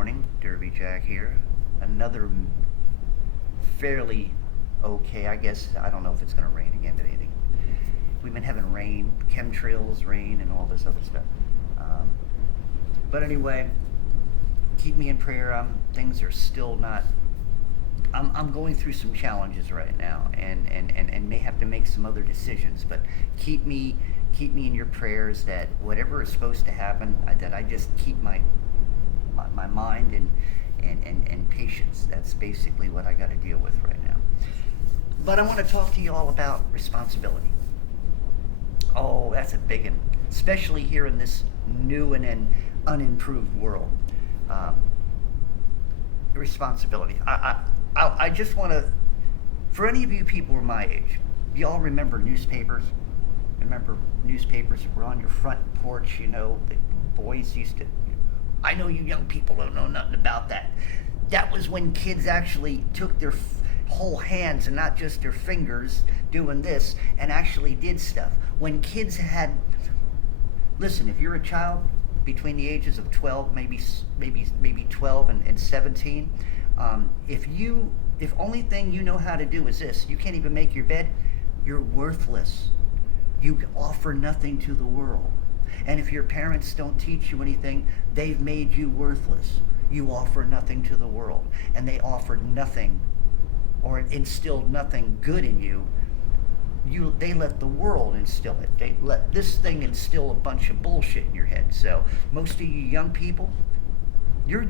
morning, Derby Jack here. Another fairly okay, I guess. I don't know if it's going to rain again today. We've been having rain, chemtrails, rain, and all this other stuff. Um, but anyway, keep me in prayer. Things are still not. I'm going through some challenges right now, and may have to make some other decisions. But keep me in your prayers that whatever is supposed to happen, that I just keep my mind and patience. That's basically what I got to deal with right now. But I want to talk to you all about responsibility. Oh, that's a big one, especially here in this new and unimproved world. Um, Responsibility. I just want to, for any of you people who are my age, do y'all remember newspapers? Remember newspapers that were on your front porch, the boys used to. I know you young people don't know nothing about that. That was when kids actually took their whole hands and not just their fingers doing this and actually did stuff. When kids had, listen, if you're a child between the ages of 12, maybe 12 and 17, if only thing you know how to do is this, you can't even make your bed, you're worthless. You offer nothing to the world. And if your parents don't teach you anything, they've made you worthless. You offer nothing to the world. And they offered nothing or instilled nothing good in you. They let the world instill it. They let this thing instill a bunch of bullshit in your head. So most of you young people, you're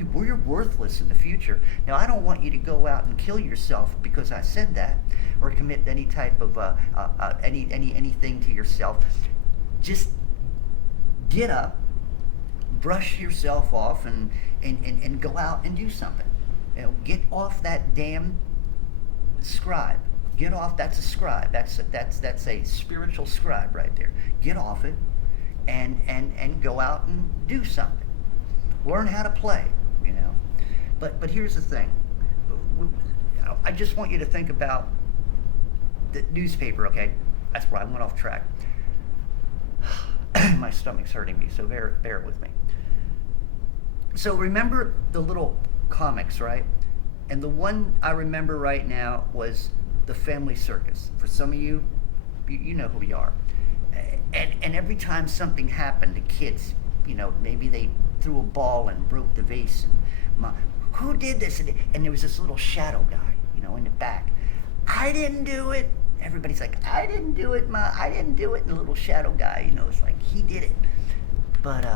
worthless in the future. Now, I don't want you to go out and kill yourself because I said that, or commit any type of anything to yourself. Just get up, brush yourself off, and go out and do something. Get off that damn scribe. Get off. That's a scribe. That's a spiritual scribe right there. Get off it, and go out and do something. Learn how to play. But here's the thing. I just want you to think about the newspaper. Okay, that's where I went off track. My stomach's hurting me, so bear with me. So remember the little comics, right? And the one I remember right now was the Family Circus. For some of you, you know who you are. And every time something happened to kids, maybe they threw a ball and broke the vase. And who did this? And there was this little shadow guy, in the back. I didn't do it. Everybody's like, I didn't do it, Ma. I didn't do it. And the little shadow guy, it's like, he did it. But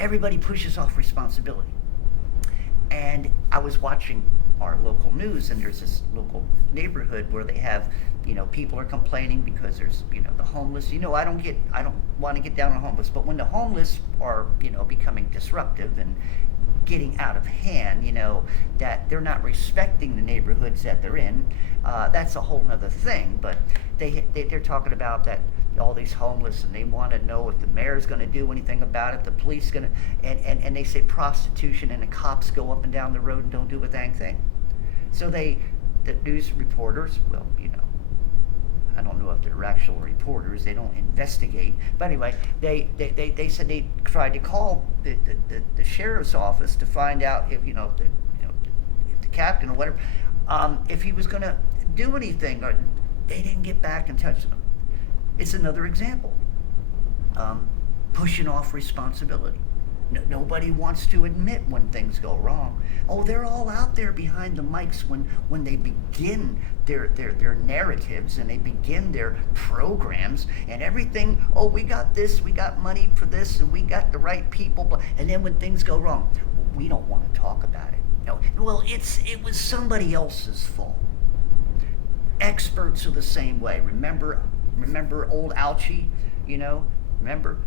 everybody pushes off responsibility. And I was watching our local news, and there's this local neighborhood where they have, people are complaining because there's, the homeless. I don't want to get down on homeless, but when the homeless are, becoming disruptive and getting out of hand, that they're not respecting the neighborhoods that they're in, that's a whole nother thing. But they're talking about that all these homeless, and they want to know if the mayor's going to do anything about it, the police going to, and they say prostitution, and the cops go up and down the road and don't do a dang thing. So the news reporters, well, I don't know if they're actual reporters, they don't investigate, but anyway, they said they tried to call the sheriff's office to find out if, if the captain or whatever, if he was going to do anything, or they didn't get back in touch with them. It's another example. Pushing off responsibility. Nobody wants to admit when things go wrong. Oh, they're all out there behind the mics when they begin their narratives and they begin their programs and everything. Oh, we got this, we got money for this, and we got the right people. And then when things go wrong, we don't want to talk about it. No, well, it was somebody else's fault. Experts are the same way. Remember old Alchie? Remember?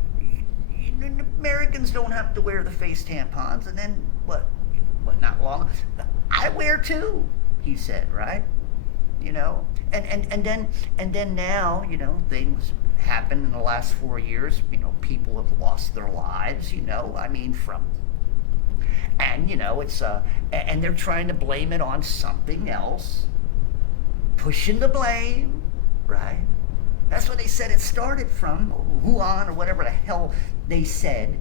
Americans don't have to wear the face tampons, and then what not long, I wear too, he said, right? And then now, things happen in the last 4 years, people have lost their lives, it's and they're trying to blame it on something else, pushing the blame, right? That's what they said it started from, Wuhan or whatever the hell they said.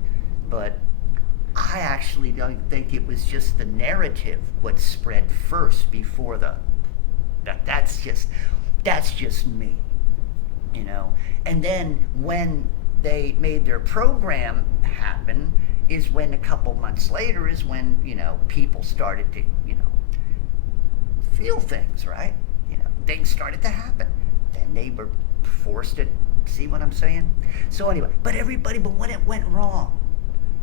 But I actually don't think it was just the narrative what spread first before the that's just me, you know. And then when they made their program happen is when a couple months later is when, you know, people started to, you know, feel things, right? You know, things started to happen. Then they were forced to see what I'm saying. So anyway, but when it went wrong,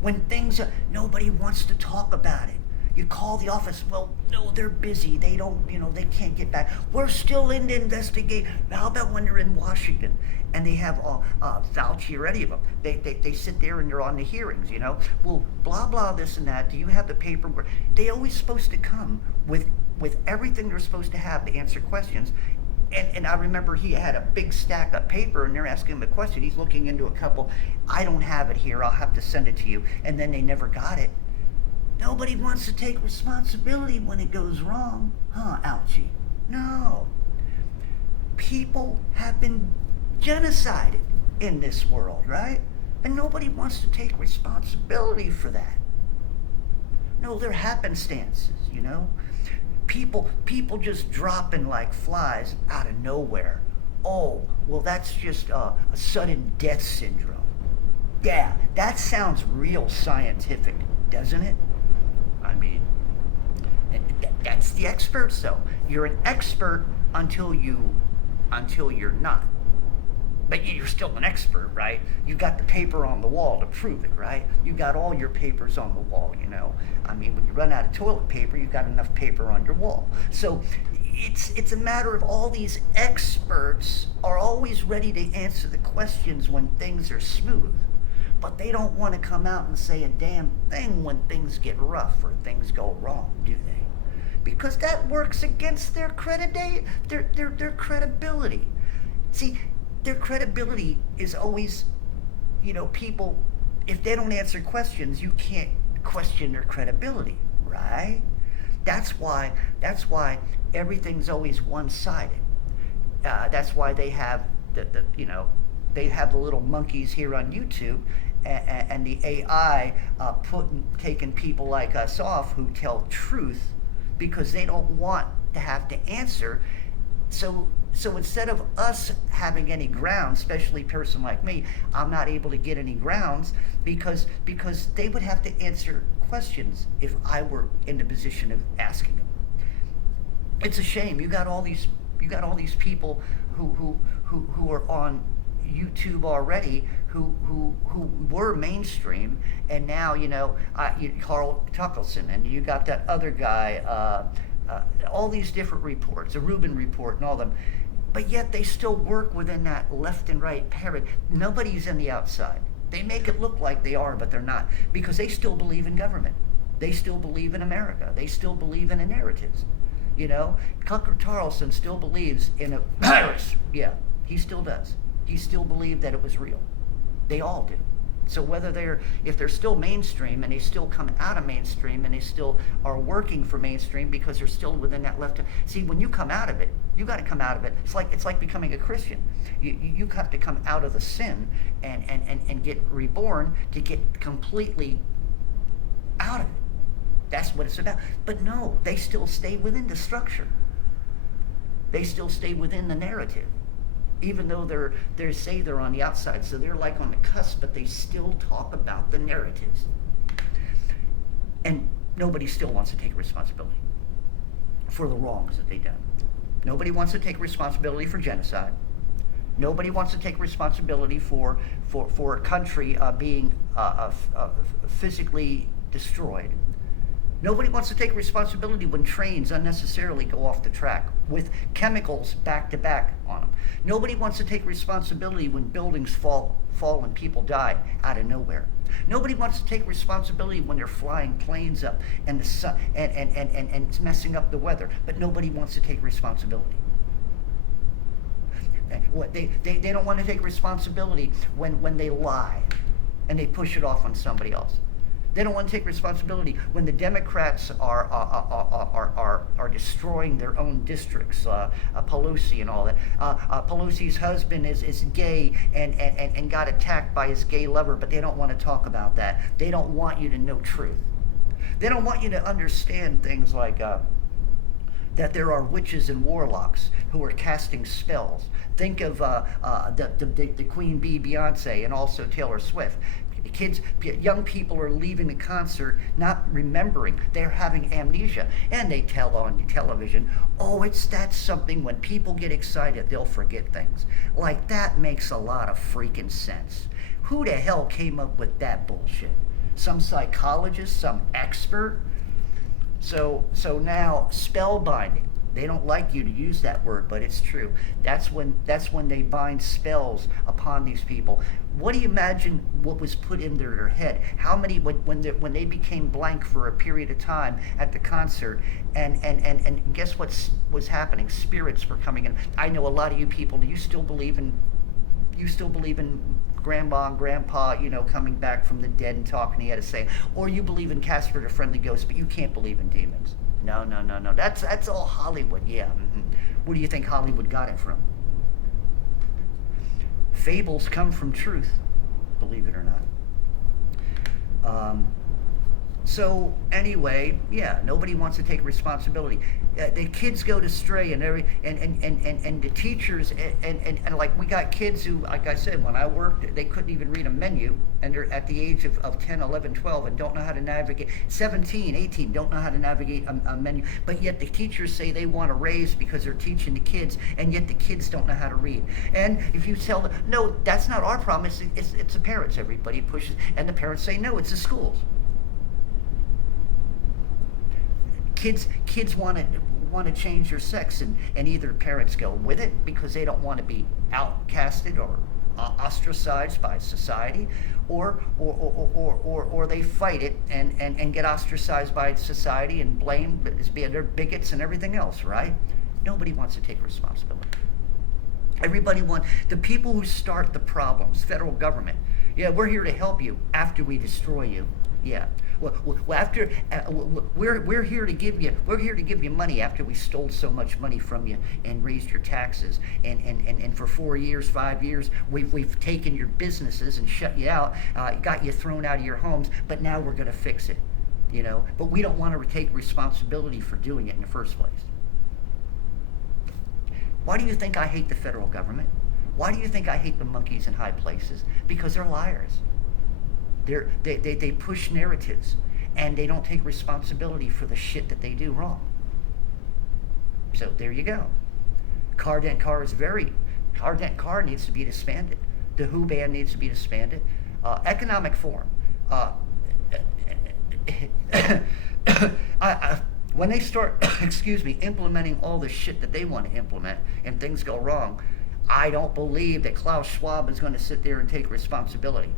when things nobody wants to talk about it. You call the office, well, no, they're busy. They don't, you know, they can't get back. We're still in the investigation. How about when they're in Washington and they have Fauci or any of them? They sit there and they're on the hearings, you know. Well, blah, blah, this and that. Do you have the paperwork? They always supposed to come with everything they're supposed to have to answer questions. And I remember he had a big stack of paper and they're asking him a question. He's looking into a couple. I don't have it here. I'll have to send it to you. And then they never got it. Nobody wants to take responsibility when it goes wrong. Huh, Ouchie? No. People have been genocided in this world, right? And nobody wants to take responsibility for that. No, they're happenstances, you know? People just dropping like flies out of nowhere. Oh, well, that's just a sudden death syndrome. Yeah, that sounds real scientific, doesn't it? I mean, that's the experts, though. You're an expert until you're not. But you're still an expert, right? You got the paper on the wall to prove it, right? You got all your papers on the wall, you know. I mean, when you run out of toilet paper, you got enough paper on your wall. So it's a matter of all these experts are always ready to answer the questions when things are smooth. But they don't want to come out and say a damn thing when things get rough or things go wrong, do they? Because that works against their credibility. See, their credibility is always, you know, people, if they don't answer questions, you can't question their credibility, right? That's why everything's always one-sided. That's why they have they have the little monkeys here on YouTube and the AI taking people like us off who tell truth because they don't want to have to answer. So instead of us having any grounds, especially a person like me, I'm not able to get any grounds because they would have to answer questions if I were in the position of asking them. It's a shame. You got all these people who are on YouTube already who were mainstream, and now, you know, Carl Tuckelson, and you got that other guy, all these different reports, the Rubin report and all of them, but yet they still work within that left and right paradigm. Nobody's in the outside. They make it look like they are, but they're not, because they still believe in government. They still believe in America. They still believe in the narratives. You know, Tucker Carlson still believes in a virus. Yeah, he still does. He still believed that it was real. They all do. So if they're still mainstream and they still come out of mainstream and they still are working for mainstream because they're still within that left. See, when you come out of it, you got to come out of it. It's like becoming a Christian. You have to come out of the sin and get reborn to get completely out of it. That's what it's about. But no, they still stay within the structure. They still stay within the narrative. Even though they say they're on the outside, so they're like on the cusp, but they still talk about the narratives. And nobody still wants to take responsibility for the wrongs that they've done. Nobody wants to take responsibility for genocide. Nobody wants to take responsibility for a country being physically destroyed. Nobody wants to take responsibility when trains unnecessarily go off the track with chemicals back to back on them. Nobody wants to take responsibility when buildings fall and people die out of nowhere. Nobody wants to take responsibility when they're flying planes up and the sun and it's messing up the weather. But nobody wants to take responsibility. They don't want to take responsibility when they lie and they push it off on somebody else. They don't want to take responsibility when the Democrats are destroying their own districts. Pelosi and all that. Pelosi's husband is gay and got attacked by his gay lover, but they don't want to talk about that. They don't want you to know truth. They don't want you to understand things like that there are witches and warlocks who are casting spells. Think of the Queen Bee, Beyonce, and also Taylor Swift. Kids, young people are leaving the concert not remembering. They're having amnesia. And they tell on television, oh, that's something when people get excited, they'll forget things. Like, that makes a lot of freaking sense. Who the hell came up with that bullshit? Some psychologist, some expert? So now, spellbinding. They don't like you to use that word, but it's true. That's when they bind spells upon these people. What do you imagine what was put into their head? How many when they became blank for a period of time at the concert, and guess what was happening? Spirits were coming in. I know a lot of you people. You still believe in grandma and grandpa, coming back from the dead and talking to you, to say, or you believe in Casper the Friendly Ghost, but you can't believe in demons. No. That's all Hollywood. Yeah. Mm-hmm. Where do you think Hollywood got it from? Fables come from truth, believe it or not. So anyway, yeah, nobody wants to take responsibility. The kids go to stray, and the teachers and like, we got kids who, like I said, when I worked, they couldn't even read a menu, and they're at the age of 10, 11, 12, and don't know how to navigate. 17, 18, don't know how to navigate a menu, but yet the teachers say they want to raise because they're teaching the kids, and yet the kids don't know how to read. And if you tell them, no, that's not our problem, it's the parents. Everybody pushes, and the parents say, no, it's the schools. Kids want to change their sex, and either parents go with it because they don't want to be outcasted or ostracized by society, or they fight it and get ostracized by society and blame as being they're bigots and everything else, right? Nobody wants to take responsibility. Everybody wants, the people who start the problems, federal government, yeah, we're here to help you after we destroy you. Yeah. Well, after we're here to give you money after we stole so much money from you and raised your taxes, and for 4 years, 5 years, we've taken your businesses and shut you out, got you thrown out of your homes, but now we're going to fix it, But we don't want to take responsibility for doing it in the first place. Why do you think I hate the federal government? Why do you think I hate the monkeys in high places? Because they're liars. They push narratives, and they don't take responsibility for the shit that they do wrong. So there you go. Car Dent Car needs to be disbanded. The Who band needs to be disbanded. Economic Forum. When they start, implementing all the shit that they want to implement, and things go wrong, I don't believe that Klaus Schwab is going to sit there and take responsibility.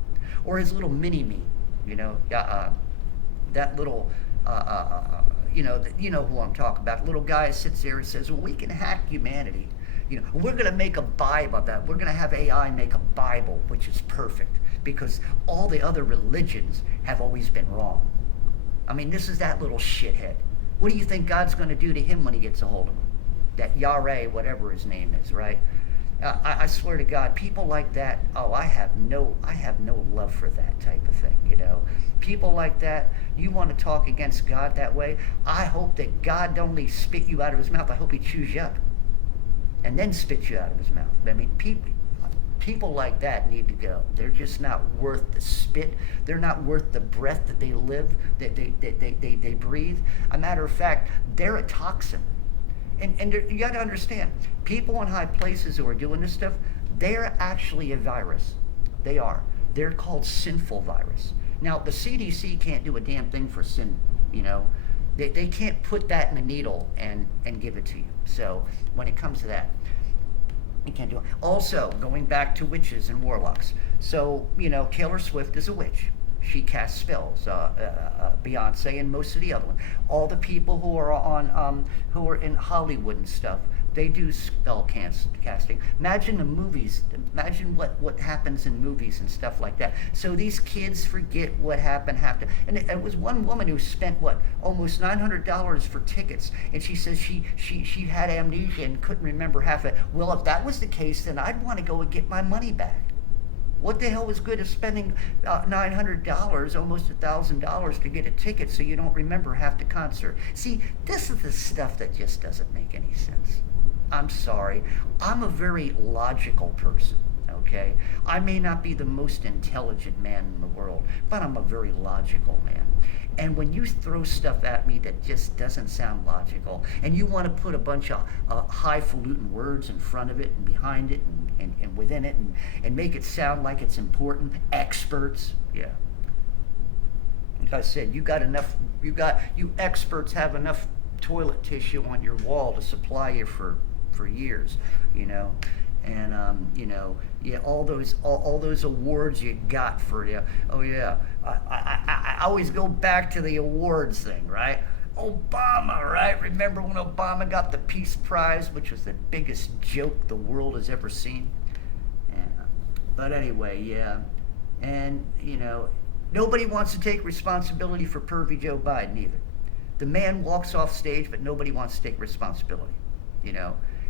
Or his little mini-me, that little, you know who I'm talking about. Little guy sits there and says, well, we can hack humanity. We're going to make a Bible of that. We're going to have AI make a Bible, which is perfect, because all the other religions have always been wrong. I mean, this is that little shithead. What do you think God's going to do to him when he gets a hold of him? That Yahweh, whatever his name is, right? I swear to God, people like that, I have no love for that type of thing, People like that, you want to talk against God that way, I hope that God don't only spit you out of his mouth, I hope he chews you up and then spits you out of his mouth. I mean, people like that need to go. They're just not worth the spit. They're not worth the breath that they live, that they breathe. A matter of fact, they're a toxin. And you got to understand, people in high places who are doing this stuff, they're actually a virus. They are. They're called sinful virus. Now, the CDC can't do a damn thing for sin, They can't put that in a needle and give it to you. So when it comes to that, you can't do it. Also, going back to witches and warlocks. So, Taylor Swift is a witch. She casts spells. Beyonce and most of the other ones. All the people who are in Hollywood and stuff, They do spell casting. Imagine the movies. Imagine what happens in movies and stuff like that. So these kids forget what happened. And it was one woman who spent what almost $900 for tickets, and she says she had amnesia and couldn't remember half of it. Well, if that was the case, then I'd want to go and get my money back. What the hell was good of spending $900, almost $1,000 to get a ticket so you don't remember half the concert? See, this is the stuff that just doesn't make any sense. I'm sorry. I'm a very logical person, okay? I may not be the most intelligent man in the world, but I'm a very logical man. And when you throw stuff at me that just doesn't sound logical, and you want to put a bunch of highfalutin words in front of it and behind it and within it and make it sound like it's important, experts, yeah. Like I said, you experts have enough toilet tissue on your wall to supply you for years, you know. And yeah, all those awards you got for you. Oh yeah, I always go back to the awards thing, right? Obama, right? Remember when Obama got the Peace Prize, which was the biggest joke the world has ever seen? Yeah. But anyway, yeah, and nobody wants to take responsibility for pervy Joe Biden either. The man walks off stage, but nobody wants to take responsibility,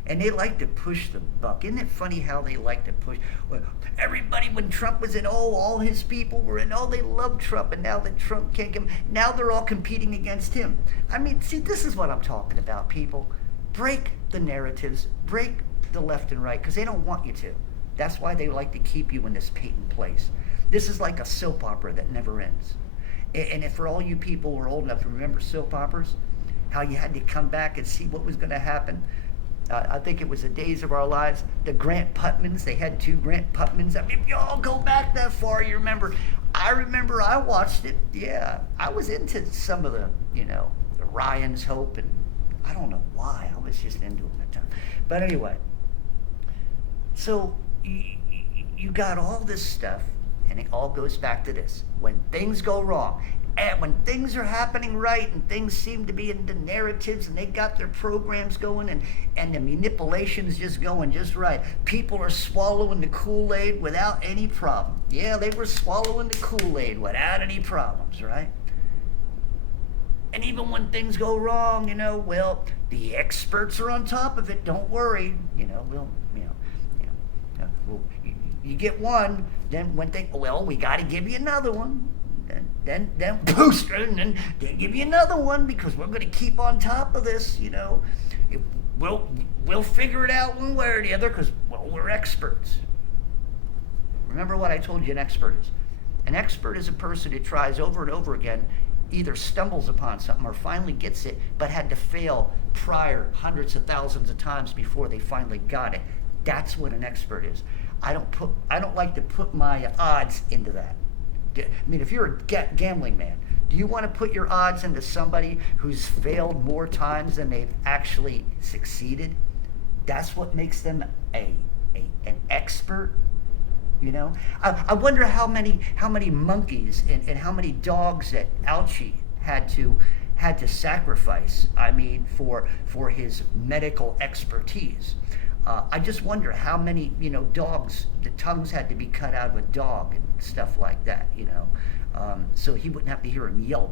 And they like to push the buck. Isn't it funny how they like to push? Well, everybody, when Trump was in, all his people were in, they loved Trump. And now that Trump can't get him, now they're all competing against him. I mean, see, this is what I'm talking about, people. Break the narratives, break the left and right, because they don't want you to. That's why they like to keep you in this patent place. This is like a soap opera that never ends. And if for all you people who are old enough to remember soap operas, how you had to come back and see what was going to happen. I think it was the Days of Our Lives. The Grant Putmans, they had 2 Grant Putmans. I mean, if you all go back that far, you remember. I remember I watched it. Yeah, I was into some of the Ryan's Hope, and I don't know why. I was just into them at the time. But anyway, so you got all this stuff, and it all goes back to this. When things go wrong, and when things are happening right and things seem to be in the narratives and they got their programs going and the manipulation's just going just right, people are swallowing the Kool-Aid without any problem. Yeah, they were swallowing the Kool-Aid without any problems, right? And even when things go wrong, well, the experts are on top of it. Don't worry, you get one, then when we got to give you another one. Then boost, and then give you another one because we're going to keep on top of this, We'll figure it out one way or the other because, we're experts. Remember what I told you an expert is. An expert is a person who tries over and over again, either stumbles upon something or finally gets it, but had to fail prior hundreds of thousands of times before they finally got it. That's what an expert is. I don't like to put my odds into that. I mean, if you're a gambling man, do you want to put your odds into somebody who's failed more times than they've actually succeeded? That's what makes them an expert. I wonder how many monkeys and how many dogs that Alchi had to sacrifice. I mean, for his medical expertise. I just wonder how many, dogs, the tongues had to be cut out of a dog and stuff like that, so he wouldn't have to hear him yell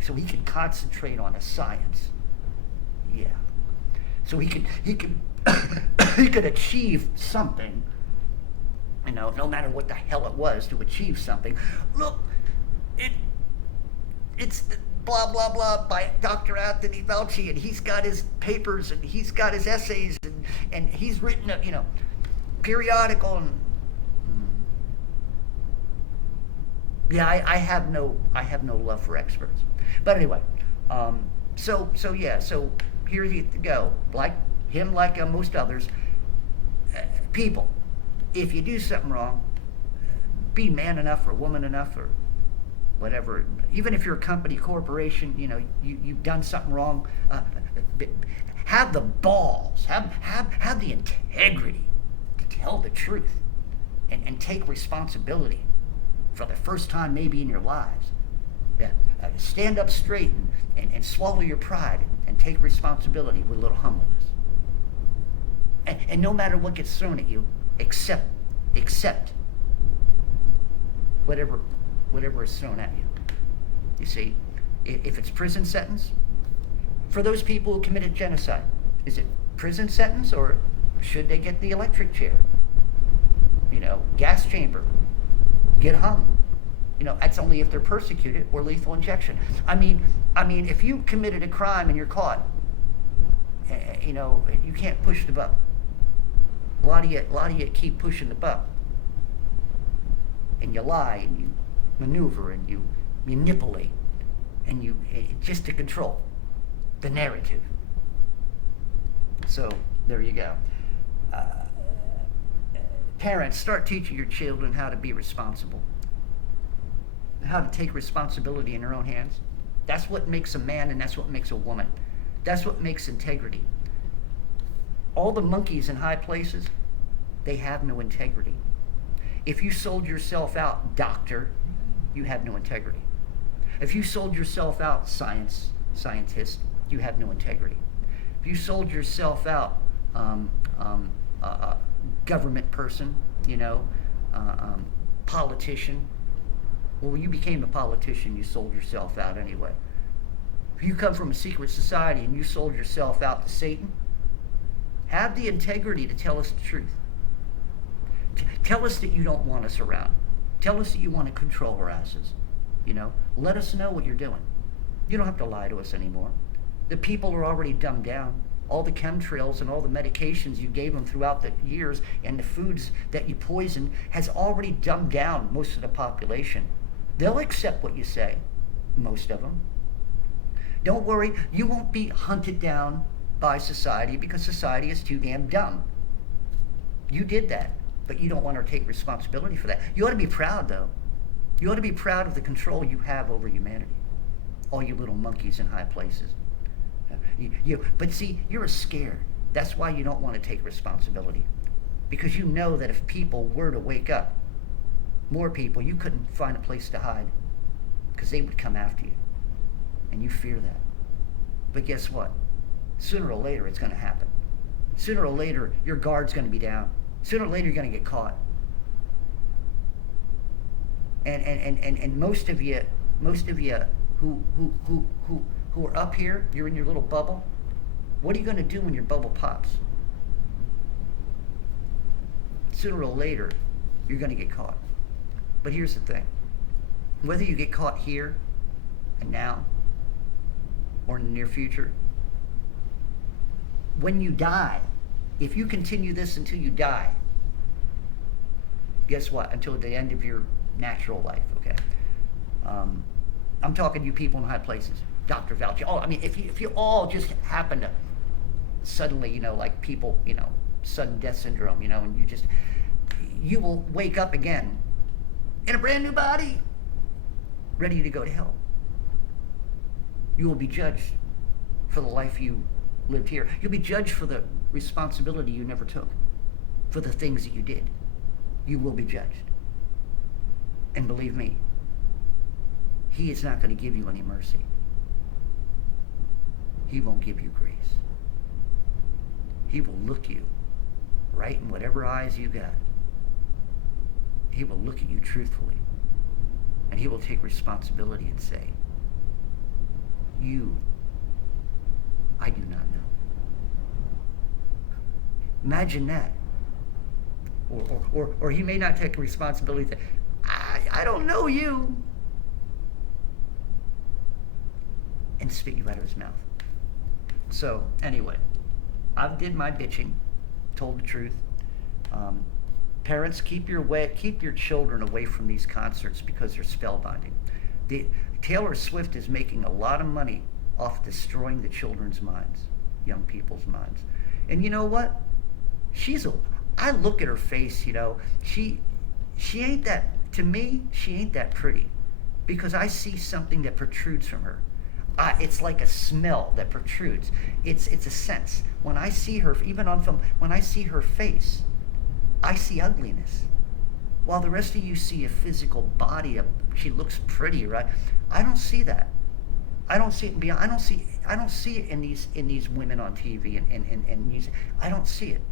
so he could concentrate on the science. Yeah. So he could he could achieve something, no matter what the hell it was to achieve something. Look, it's blah, blah, blah by Dr. Anthony Fauci, and he's got his papers, and he's got his essays, and he's written a, periodical, and yeah, I have no love for experts. But anyway, so here you go. Like him, like most others, people, if you do something wrong, be man enough or woman enough or whatever, even if you're a company, corporation, you've done something wrong, have the balls, have the integrity to tell the truth and take responsibility for the first time maybe in your lives. Yeah, stand up straight and swallow your pride and take responsibility with a little humbleness. And no matter what gets thrown at you, accept whatever is thrown at you. You see, if it's prison sentence, for those people who committed genocide, is it prison sentence or should they get the electric chair? Gas chamber, get hung. That's only if they're persecuted, or lethal injection. I mean, if you committed a crime and you're caught, you can't push the button. A lot of you keep pushing the button, and you lie, and you maneuver, and you manipulate, and just to control the narrative. So there you go. Parents, start teaching your children how to be responsible, how to take responsibility in their own hands. That's what makes a man, and that's what makes a woman. That's what makes integrity. All the monkeys in high places, they have no integrity. If you sold yourself out, doctor, you have no integrity. If you sold yourself out, scientist, you have no integrity. If you sold yourself out, government person, politician, well, you became a politician, you sold yourself out anyway. If you come from a secret society and you sold yourself out to Satan, have the integrity to tell us the truth. Tell us that you don't want us around. Tell us that you want to control our asses. Let us know what you're doing. You don't have to lie to us anymore. The people are already dumbed down. All the chemtrails and all the medications you gave them throughout the years and the foods that you poisoned has already dumbed down most of the population. They'll accept what you say, most of them. Don't worry, you won't be hunted down by society because society is too damn dumb. You did that, but you don't want to take responsibility for that. You ought to be proud, though. You ought to be proud of the control you have over humanity. All you little monkeys in high places. But see, you're scared. That's why you don't want to take responsibility. Because you know that if people were to wake up, more people, you couldn't find a place to hide. Because they would come after you. And you fear that. But guess what? Sooner or later, it's going to happen. Sooner or later, your guard's going to be down. Sooner or later, you're going to get caught. And most of you who are up here, you're in your little bubble. What are you going to do when your bubble pops? Sooner or later, you're going to get caught. But here's the thing. Whether you get caught here and now or in the near future, when you die, if you continue this until you die, guess what? Until the end of your natural life, okay? I'm talking to you people in high places. Dr. Fauci. If you all just happen to suddenly, like people, sudden death syndrome, and you will wake up again in a brand new body, ready to go to hell. You will be judged for the life you lived here. You'll be judged for the responsibility you never took, for the things that you did. You will be judged. And believe me, He is not going to give you any mercy. He won't give you grace. He will look you right in whatever eyes you got. He will look at you truthfully. And He will take responsibility and say, I do not know. Imagine that. Or He may not take responsibility and say, I don't know you. And spit you out of His mouth. So, anyway, I did my bitching, told the truth. Parents, keep your children away from these concerts because they're spellbinding. Taylor Swift is making a lot of money off destroying the children's minds, young people's minds. And you know what? I look at her face, she ain't that, to me, she ain't that pretty. Because I see something that protrudes from her. It's like a smell that protrudes. It's a sense. When I see her, even on film, when I see her face, I see ugliness. While the rest of you see a physical body, she looks pretty, right? I don't see that. I don't see it I don't see it in these women on TV and music. I don't see it.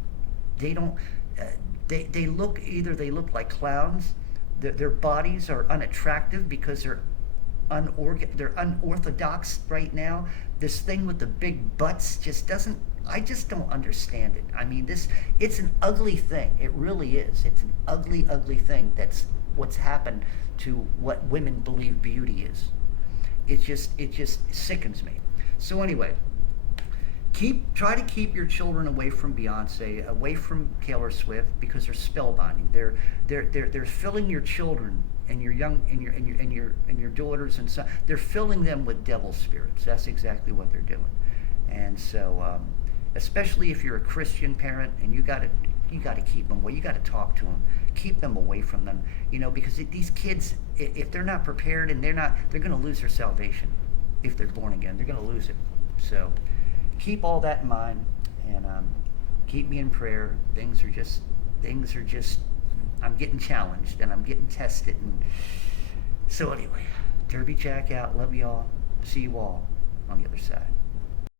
They don't. Uh, they look, either they look like clowns. Their bodies are unattractive because they're unorthodox right now. This thing with the big butts just doesn't. I just don't understand it. I mean, it's an ugly thing. It really is. It's an ugly, ugly thing. That's what's happened to what women believe beauty is. It just sickens me. So anyway, try to keep your children away from Beyonce, away from Taylor Swift, because they're spellbinding. They're filling your children and your young and your daughters and son. They're filling them with devil spirits. That's exactly what they're doing. And so, especially if you're a Christian parent, and you got to keep them away. You got to talk to them, keep them away from them. Because these kids, if they're not prepared and they're going to lose their salvation. If they're born again, they're going to lose it. So keep all that in mind, and keep me in prayer. Things are just. I'm getting challenged and I'm getting tested. And so anyway, Derby Jack out. Love you all. See you all on the other side.